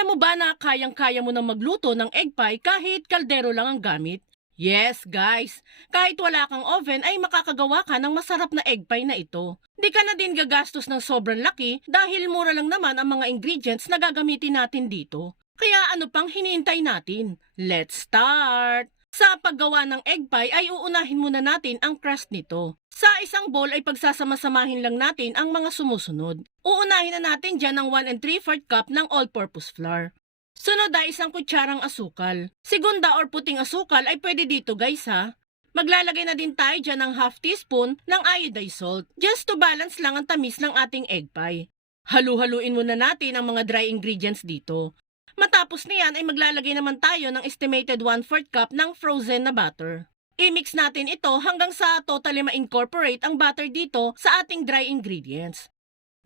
Alam mo ba na kayang-kaya mo na magluto ng egg pie kahit kaldero lang ang gamit? Yes, guys. Kahit wala kang oven ay makakagawa ka ng masarap na egg pie na ito. Di ka na din gagastos ng sobrang laki dahil mura lang naman ang mga ingredients na gagamitin natin dito. Kaya ano pang hinihintay natin? Let's start! Sa paggawa ng egg pie ay uunahin muna natin ang crust nito. Sa isang bowl ay pagsasama-samahin lang natin ang mga sumusunod. Uunahin na natin dyan ng 1 and 3 4 cup ng all-purpose flour. Sunod ay isang kutsarang asukal. Segunda or puting asukal ay pwede dito guys ha. Maglalagay na din tayo dyan ng half teaspoon ng iodized salt just to balance lang ang tamis ng ating egg pie. Halu-haluin muna natin ang mga dry ingredients dito. Matapos niyan ay maglalagay naman tayo ng estimated 1/4 cup ng frozen na butter. I-mix natin ito hanggang sa totally ma-incorporate ang butter dito sa ating dry ingredients.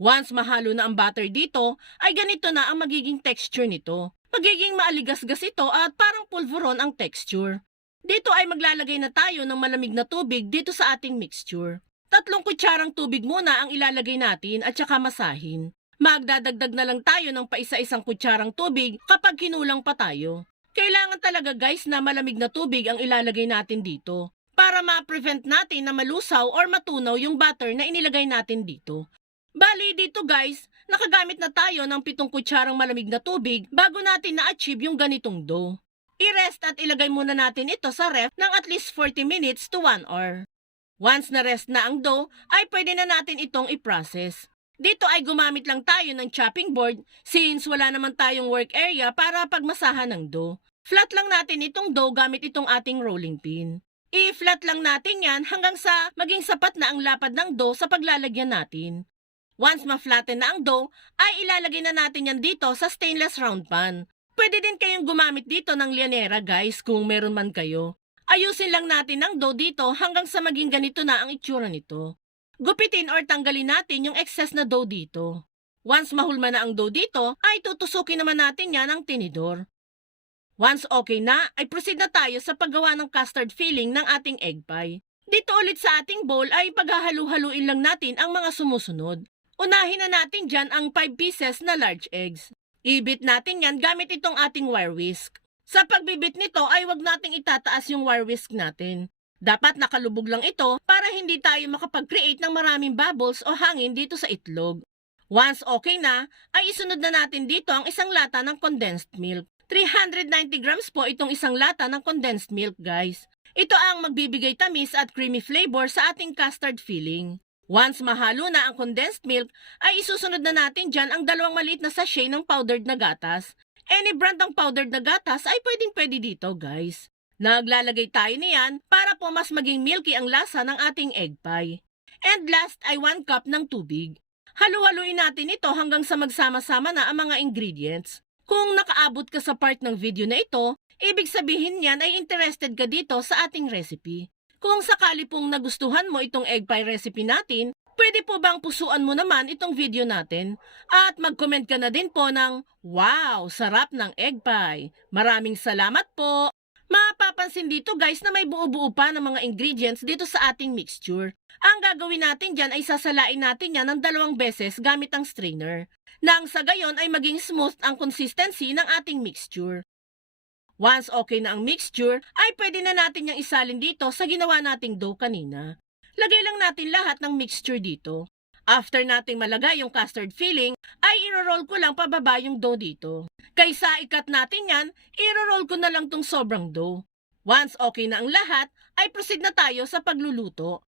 Once mahalo na ang butter dito, ay ganito na ang magiging texture nito. Magiging maaligasgas ito at parang pulveron ang texture. Dito ay maglalagay na tayo ng malamig na tubig dito sa ating mixture. Tatlong kutsarang tubig muna ang ilalagay natin at saka masahin. Magdadagdag na lang tayo ng paisa-isang kutsarang tubig kapag kinulang pa tayo. Kailangan talaga guys na malamig na tubig ang ilalagay natin dito para ma-prevent natin na malusaw or matunaw yung butter na inilagay natin dito. Bali dito guys, nakagamit na tayo ng pitong kutsarang malamig na tubig bago natin na-achieve yung ganitong dough. I-rest at ilagay muna natin ito sa ref ng at least 40 minutes to 1 hour. Once na rest na ang dough, ay pwede na natin itong i-process. Dito ay gumamit lang tayo ng chopping board since wala naman tayong work area para pagmasahan ng dough. Flat lang natin itong dough gamit itong ating rolling pin. I-flat lang natin yan hanggang sa maging sapat na ang lapad ng dough sa paglalagyan natin. Once ma-flatten na ang dough, ay ilalagay na natin yan dito sa stainless round pan. Pwede din kayong gumamit dito ng lianera guys kung meron man kayo. Ayusin lang natin ang dough dito hanggang sa maging ganito na ang itsura nito. Gupitin or tanggalin natin yung excess na dough dito. Once mahulma na ang dough dito, ay tutusukin naman natin yan ng tinidor. Once okay na, ay proceed na tayo sa paggawa ng custard filling ng ating egg pie. Dito ulit sa ating bowl ay paghahalu-haluin lang natin ang mga sumusunod. Unahin na natin dyan ang 5 pieces na large eggs. Ibit natin yan gamit itong ating wire whisk. Sa pagbibit nito ay wag nating itataas yung wire whisk natin. Dapat nakalubog lang ito para hindi tayo makapag-create ng maraming bubbles o hangin dito sa itlog. Once okay na, ay isunod na natin dito ang isang lata ng condensed milk. 390 grams po itong isang lata ng condensed milk guys. Ito ang magbibigay tamis at creamy flavor sa ating custard filling. Once mahalo na ang condensed milk, ay isusunod na natin dyan ang dalawang maliit na sachet ng powdered na gatas. Any brand ng powdered na gatas ay pwedeng pwede dito guys. Naglalagay tayo niyan para po mas maging milky ang lasa ng ating egg pie. And last ay 1 cup ng tubig. Halu-haluin natin ito hanggang sa magsama-sama na ang mga ingredients. Kung nakaabot ka sa part ng video na ito, ibig sabihin niyan ay interested ka dito sa ating recipe. Kung sakali pong nagustuhan mo itong egg pie recipe natin, pwede po bang pusuan mo naman itong video natin? At mag-comment ka na din po ng, Wow, sarap ng egg pie. Maraming salamat po. Mapapansin dito guys na may buo-buo pa ng mga ingredients dito sa ating mixture. Ang gagawin natin dyan ay sasalain natin yan ng dalawang beses gamit ang strainer. Nang sa gayon ay maging smooth ang consistency ng ating mixture. Once okay na ang mixture, ay pwede na natin yung isalin dito sa ginawa nating dough kanina. Lagay lang natin lahat ng mixture dito. After nating malagay yung custard filling, ay iro-roll ko lang pababa yung dough dito. Kaysa ikat natin yan, iro-roll ko na lang tong sobrang dough. Once okay na ang lahat, ay proceed na tayo sa pagluluto.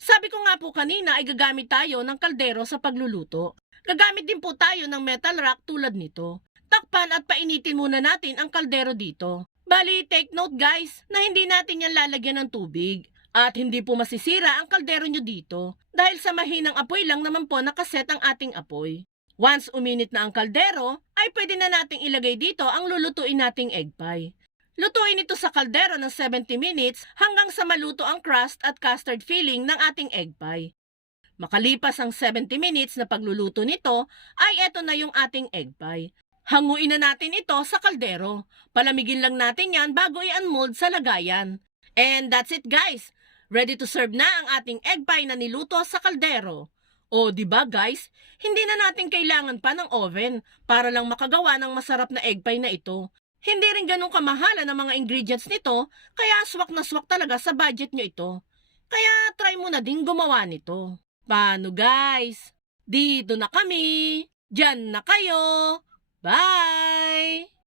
Sabi ko nga po kanina ay gagamit tayo ng kaldero sa pagluluto. Gagamit din po tayo ng metal rack tulad nito. Takpan at painitin muna natin ang kaldero dito. Bali, take note guys, na hindi natin yan lalagyan ng tubig. At hindi po masisira ang kaldero nyo dito dahil sa mahinang apoy lang naman po nakaset ang ating apoy. Once uminit na ang kaldero, ay pwede na nating ilagay dito ang lulutuin nating egg pie. Lutuin ito sa kaldero ng 70 minutes hanggang sa maluto ang crust at custard filling ng ating egg pie. Makalipas ang 70 minutes na pagluluto nito, ay eto na yung ating egg pie. Hanguin na natin ito sa kaldero. Palamigin lang natin yan bago i-unmold sa lagayan. And that's it guys! Ready to serve na ang ating egg pie na niluto sa kaldero. O, di ba guys? Hindi na natin kailangan pa ng oven para lang makagawa ng masarap na egg pie na ito. Hindi rin ganun kamahalan ang mga ingredients nito, kaya swak na swak talaga sa budget nyo ito. Kaya try mo na din gumawa nito. Paano guys? Dito na kami. Diyan na kayo. Bye!